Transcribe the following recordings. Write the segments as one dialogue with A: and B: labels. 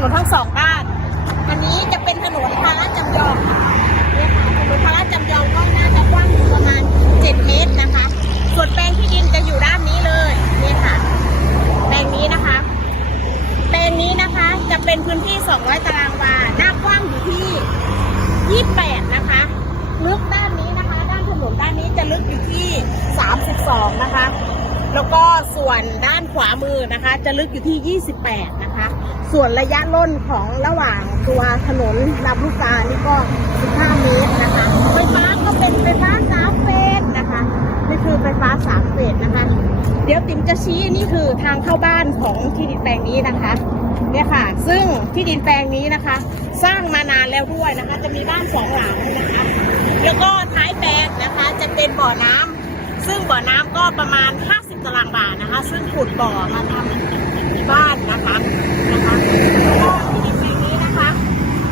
A: นนทั้งสองด้าน อันนี้จะเป็นถนนพาราจำยองเนี่ยค่ะถนนพาราจำยองก็น่าจะกว้างอยู่ประมาณ 7 เมตรนะคะ ส่วนแปลงที่ดินจะอยู่ด้านนี้เลยเนี่ยค่ะ แปลงนี้นะคะ แปลงนี้นะคะจะเป็นพื้นที่ 200 ตารางวา หน้ากว้างอยู่ที่ 28 นะคะ ลึกด้านนี้นะคะ ด้านถนนด้านนี้จะลึกอยู่ที่ 32 นะคะแล้วก็ส่วนด้านขวามือนะคะ จะลึกอยู่ที่ 28 นะคะ ส่วนระยะล่นของระหว่างตัวถนนลำลูกกานี่ก็ 15 เมตรนะคะ ไฟฟ้าก็เป็นไฟฟ้าสามเฟสนะคะ นี่คือไฟฟ้าสามเฟสนะคะ เดี๋ยวติ๋มจะชี้นี่คือทางเข้าบ้านของที่ดินแปลงนี้นะคะเนี่ยค่ะ ซึ่งที่ดินแปลงนี้นะคะ สร้างมานานแล้วด้วยนะคะ จะมีบ้านสองหลังนะคะ แล้วก็ท้ายแปลงนะคะ จะเป็นบ่อน้ำซึ่งบ่อน้ำก็ประมาณ 50ตารางวานะคะ ซึ่งขุดบ่อมาทำบ้านนะคะนะคะแล้วก็ที่ดินแปลงนี้นะคะ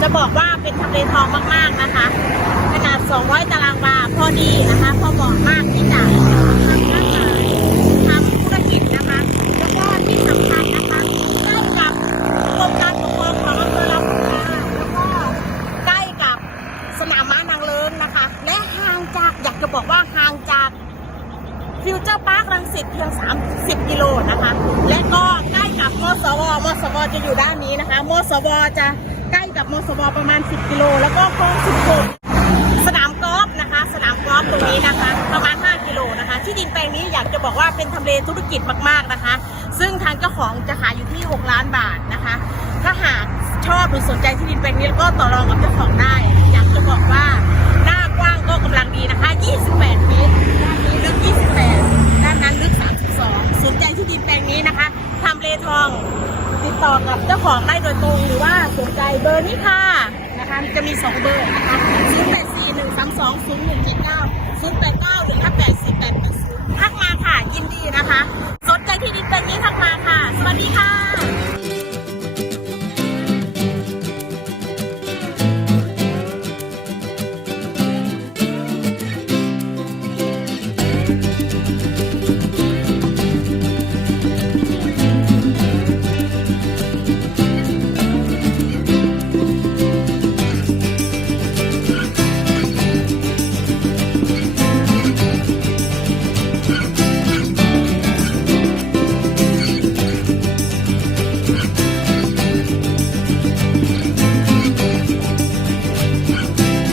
A: จะ บอกว่าเป็นทำเลทองมากๆนะคะ ขนาด 200 ตารางวาพอดีนะคะ พอเหมาะมากที่จะทำค้าขายทำธุรกิจนะคะ แล้วก็ที่สำคัญนะคะใกล้กับกรมการปกครองของอำเภอลำพูนแล้วก็ใกล้กับสนามม้านางเลิ้งนะคะ และห่างจากอยากจะบอกว่าห่างจากฟิวเจอร์พาร์ครังสิตเพียง 30 กิโลนะคะ และก็ใกล้กับมสว มสวจะอยู่ด้านนี้นะคะ มสวจะ ใกล้กับมสวประมาณ 10 กิโล แล้วก็คลอง16สนามกอล์ฟนะคะ สนามกอล์ฟตรงนี้นะคะ ประมาณ 5 กิโลนะคะ ที่ดินแปลงนี้อยากจะบอกว่าเป็นทำเลธุรกิจมากๆนะคะ ซึ่งทางเจ้าของจะขายอยู่ที่ 6 ล้านบาทนะคะ ถ้าหากชอบหรือสนใจที่ดินแปลงนี้แล้วก็ต่อรองกับเจ้าของได้ อยากจะบอกว่าหน้ากว้างก็กำลังดีนะคะ 28เมตรด้านนี้ลึก 28 ด้านนั้นลึก 32 สนใจที่ดินแปลงนี้นะคะทำเลทองติดต่อกับเจ้าของได้โดยตรงหรือว่า นใจเบอร์นี้ค่ะนะคะจะมี 2 เบอร์นะคะ084 132 0179 089หรือ58 4880ทักมาค่ะยินดีนะคะ สนใจที่ดินแปลงนี้ทักมาค่ะ สวัสดีค่ะ